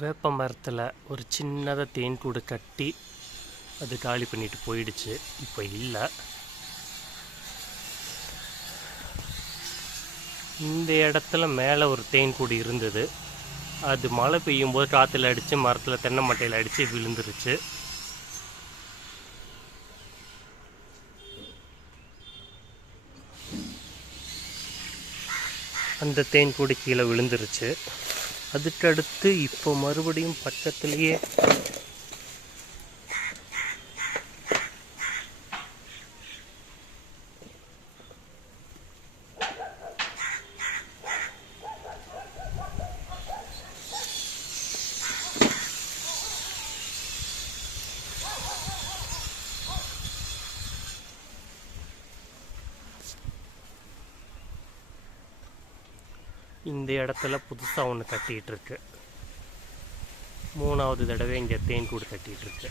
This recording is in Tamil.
வேப்ப மரத்தில் ஒரு சின்னதாக தேன் கூடு கட்டி அது காலி பண்ணிட்டு போயிடுச்சு. இப்போ இல்லை. இந்த இடத்துல மேலே ஒரு தேன் கூடு இருந்தது. அது மழை பெய்யும் போது காற்றுல அடித்து மரத்தில் தென்னை மட்டையில் அடித்து விழுந்துருச்சு. அந்த தேன் கூடு கீழே விழுந்துருச்சு. அதுக்கடுத்து இப்போ மறுபடியும் பக்கத்துலேயே இந்த இடத்துல புதுசாக ஒன்று கட்டிகிட்ருக்கு. 3வது தடவை இங்கே தேன் கூடு கட்டிகிட்ருக்கு.